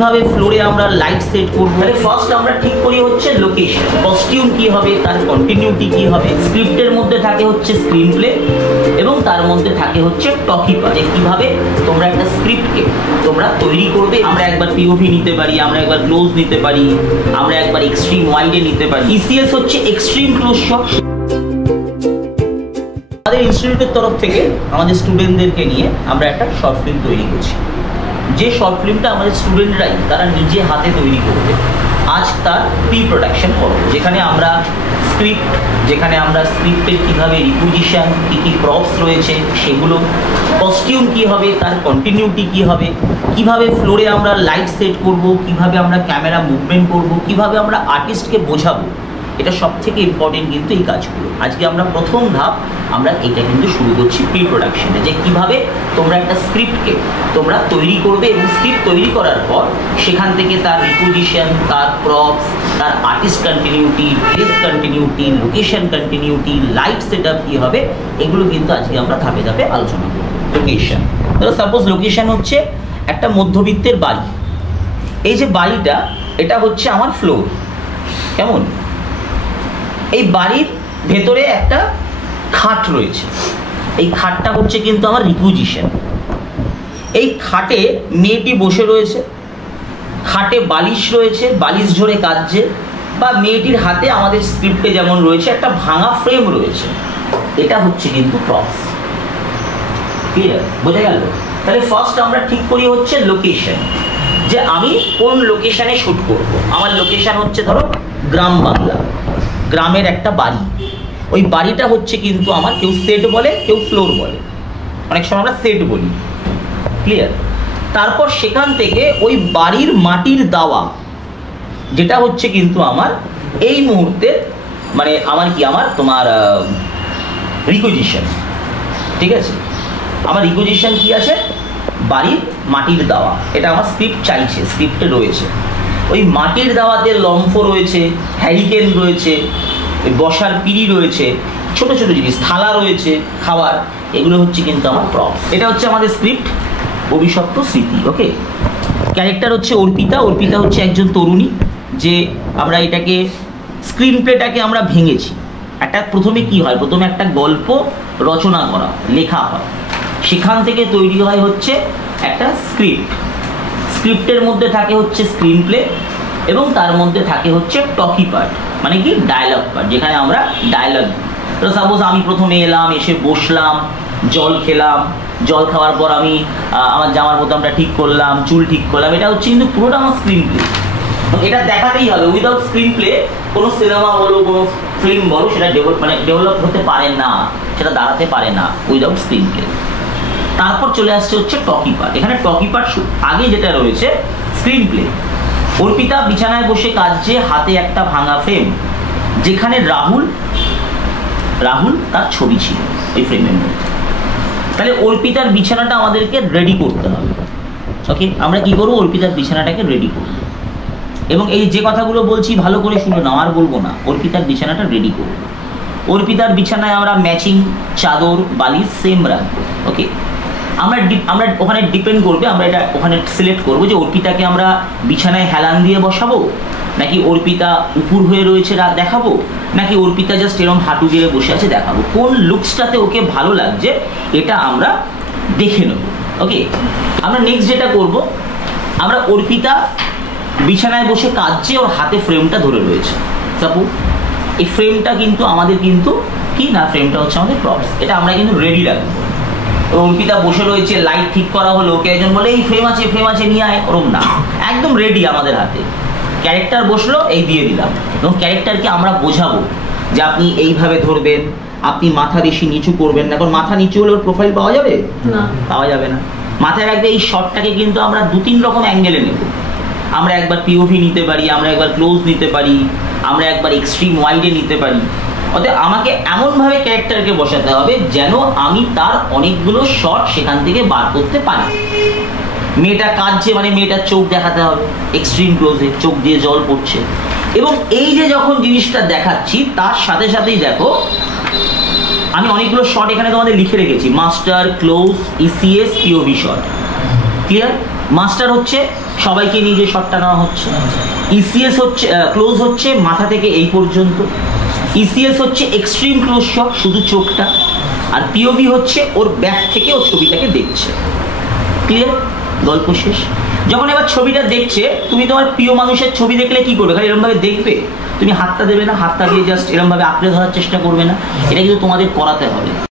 কিভাবে ফ্লোরে আমরা লাইট সেট করব। তাহলে ফার্স্ট আমরা ঠিক করি হচ্ছে লোকেশন, কস্টিউম কি হবে, তার কন্টিনিউটি কি হবে। স্ক্রিপ্টের মধ্যে থাকে হচ্ছে স্ক্রিন প্লে এবং তার মধ্যে থাকে হচ্ছে টকিপার, যে কিভাবে তোমরা একটা স্ক্রিপ্টকে তোমরা তৈরি করবে। আমরা একবার পিওভি নিতে পারি, আমরা একবার ক্লোজ নিতে পারি, আমরা একবার এক্সট্রিম ওয়াইডে নিতে পারি। ইসিএস হচ্ছে এক্সট্রিম ক্লোজ শট। আমাদের ইনস্টিটিউটের তরফ থেকে আমাদের স্টুডেন্টদেরকে নিয়ে আমরা একটা শর্ট ফিল্ম তৈরি করছি, যে শর্ট ফিল্মটা আমাদের স্টুডেন্টরাই তারা নিজে হাতে তৈরি করবে। আজ তার প্রি প্রোডাকশন পর্ব, যেখানে আমরা স্ক্রিপ্টের কীভাবে রিপোজিশন, কী কী প্রপস রয়েছে সেগুলো, কস্টিউম কী হবে, তার কন্টিনিউটি কী হবে, কিভাবে ফ্লোরে আমরা লাইট সেট করব, কিভাবে আমরা ক্যামেরা মুভমেন্ট করব, কিভাবে আমরা আর্টিস্টকে বোঝাবো, এটা সব থেকে ইম্পর্টেন্ট কিন্তু এই কাজগুলো। আজকে আমরা প্রথম ধাপ আমরা এটা কিন্তু শুরু করছি প্রি প্রোডাকশনে, যে কিভাবে তোমরা একটা স্ক্রিপ্টকে তোমরা তৈরি করবে এবং স্ক্রিপ্ট তৈরি করার পর সেখান থেকে তার রিপোজিশন, তার প্রপস, তার artist continuity, dress continuity, location continuity, light set up কী হবে, এগুলো কিন্তু আজকে আমরা ধাপে ধাপে আলোচনা করব। লোকেশন, ধরো সাপোজ লোকেশন হচ্ছে একটা মধ্যবিত্তের বাড়ি। এই যে বাড়িটা, এটা হচ্ছে আমার ফ্লোর, কেমন? এই বাড়ির ভেতরে একটা খাট রয়েছে, এই খাটটা হচ্ছে কিন্তু আমার রিপোজিশন। এই খাটে মেয়েটি বসে রয়েছে, খাটে বালিশ রয়েছে, বালিশ ঝরে কাঁদছে, বা মেয়েটির হাতে আমাদের স্ক্রিপ্টে যেমন রয়েছে একটা ভাঙা ফ্রেম রয়েছে, এটা হচ্ছে কিন্তু প্রপস। ক্লিয়ার? বোঝা গেল? তাহলে ফার্স্ট আমরা ঠিক করি হচ্ছে লোকেশন, যে আমি কোন লোকেশনে শ্যুট করব। আমার লোকেশন হচ্ছে ধরো গ্রাম বাংলা, গ্রামের একটা বাড়ি। ওই বাড়িটা হচ্ছে কিন্তু আমার, কেউ সেট বলে, কেউ ফ্লোর বলে, অনেক সময় আমরা সেট বলি। ক্লিয়ার? তারপর সেখান থেকে ওই বাড়ির মাটির দাওয়া, যেটা হচ্ছে কিন্তু আমার এই মুহূর্তে মানে আমার তোমার রিকুইজিশন। ঠিক আছে? আমার রিকুইজিশন কি আছে? বাড়ির মাটির দাওয়া, এটা আমার স্ক্রিপ্ট চাইছে, স্ক্রিপ্টে রয়েছে। ওই মাটির দাওয়াতে লম্ফ রয়েছে, হ্যারিকেন রয়েছে, বসার পিঁড়ি রয়েছে, ছোট ছোট জিনিস, থালা রয়েছে খাবার, এগুলো হচ্ছে কিন্তু আমার প্রপস। এটা হচ্ছে আমাদের স্ক্রিপ্ট, ভবিষ্যৎ স্মৃতি। ওকে, ক্যারেক্টার হচ্ছে অর্পিতা। অর্পিতা হচ্ছে একজন তরুণী, যে আমরা এটাকে স্ক্রিন প্লেটাকে আমরা ভেঙেছি। একটা প্রথমে কি হয়, প্রথমে একটা গল্প রচনা করা, লেখা হয়, সেখান থেকে তৈরি হয় হচ্ছে একটা স্ক্রিপ্ট। স্ক্রিপ্টের মধ্যে থাকে হচ্ছে স্ক্রিন প্লে এবং তার মধ্যে থাকে হচ্ছে টকি পার্ট, মানে কি ডায়লগ পার্ট, যেখানে আমরা ডায়লগ। তো সাপোজ আমি প্রথমে এলাম, এসে বসলাম, জল খেলাম, জল খাওয়ার পর আমি আমার জামার বোতামটা ঠিক করলাম, চুল ঠিক করলাম, এটা হচ্ছে কিন্তু পুরোটা আমার স্ক্রিন প্লে। এটা দেখাতেই হবে, উইদাউট স্ক্রিন প্লে কোনো সিনেমা বলো, কোনো ফিল্ম বলো, সেটা ডেভেলপ হতে পারে না, সেটা দাঁড়াতে পারে না উইদাউট স্ক্রিন প্লে। তারপর চলে আসছে হচ্ছে টকি পার্ট। এখানে টকি পার্ট আগে যেটা রয়েছে স্ক্রিন প্লে। অর্পিতা বিছানায় বসে কাঁদছে, হাতে একটা ভাঙা ফ্রেম, যেখানে রাহুল তার ছবি ছিল ওই ফ্রেমের মধ্যে। তাহলে অর্পিতার বিছানাটা আমাদেরকে রেডি করতে হবে। ওকে, আমরা কি করবো? অর্পিতার বিছানাটাকে রেডি করবো, এবং এই যে কথাগুলো বলছি ভালো করে শুনে নাও, আর বলবো না। অর্পিতার বিছানাটা রেডি করবো, অর্পিতার বিছানায় আমরা ম্যাচিং চাদর, বালিশ সেম রাখবো। ওকে, আমরা ওখানে ডিপেন্ড করবে, আমরা এটা ওখানে সিলেক্ট করবো যে অর্পিতাকে আমরা বিছানায় হেলান দিয়ে বসাবো, নাকি অর্পিতা উপুর হয়ে রয়েছে দেখাবো, নাকি অর্পিতা জাস্ট এরকম হাঁটু গেড়ে বসে আছে দেখাবো। কোন লুকসটাতে ওকে ভালো লাগছে এটা আমরা দেখে নেব। ওকে, আমরা নেক্সট যেটা করব, আমরা অর্পিতা বিছানায় বসে কাঁদছে, ওর হাতে ফ্রেমটা ধরে রয়েছে। সাপোজ এই ফ্রেমটা কিন্তু আমাদের কিন্তু কি না, ফ্রেমটা হচ্ছে আমাদের প্রপস, এটা আমরা কিন্তু রেডি রাখবো। অর্পিতা বসে রয়েছে, লাইট ঠিক করা হলো, কে একজন বলে এই ফ্রেম আছে নিয়ে আয়, ওরম না, একদম রেডি আমাদের হাতে। ক্যারেক্টার বসলো, এই দিয়ে দিলাম, এবং ক্যারেক্টারকে আমরা বোঝাবো যে আপনি এইভাবে ধরবেন, আপনি মাথা বেশি নিচু করবেন না, কারণ মাথা নিচু হলে ওর প্রোফাইল পাওয়া যাবে না, পাওয়া যাবে না। মাথায় রাখবে এই শটটাকে কিন্তু আমরা 2-3 রকম অ্যাঙ্গেলে নেব। আমরা একবার পিওভি নিতে পারি, আমরা একবার ক্লোজ নিতে পারি, আমরা একবার এক্সট্রিম ওয়াইডে নিতে পারি। অতএব আমাকে এমনভাবে ক্যারেক্টারকে বসাতে হবে যেন আমি তার অনেকগুলো শট সেখান থেকে বার করতে পারি। মেয়েটা কাঁদছে মানে মেয়েটার চোখ দেখাতে হবে, এক্সট্রিম ক্লোজে চোখ দিয়ে জল পড়ছে। এবং এই যে যখন জিনিসটা দেখাচ্ছি তার সাথে সাথেই দেখো আমি অনেকগুলো শট এখানে তোমাদের লিখে রেখেছি, master, close, ECS, POV shot. Clear? Master হচ্ছে সবাইকে নিয়ে যে শটটা নেওয়া হচ্ছে, ইসিএস হচ্ছে ক্লোজ হচ্ছে মাথা থেকে এই পর্যন্ত, ইসিএস হচ্ছে এক্সট্রিম ক্লোজ শট শুধু চোখটা, আর পিওভি হচ্ছে ওর ব্যাক থেকে ও ছবিটাকে দেখছে। ক্লিয়ার? গল্প শেষ। যখন এবার ছবিটা দেখছে, তুমি তোমার প্রিয় মানুষের ছবি দেখলে কি করবে? খালি এরকমভাবে দেখবে, তুমি হাতটা দেবে না, হাতটা দিয়ে জাস্ট এরকমভাবে আঁকড়ে ধরার চেষ্টা করবে না, এটা কিন্তু তোমাদের করাতে হবে।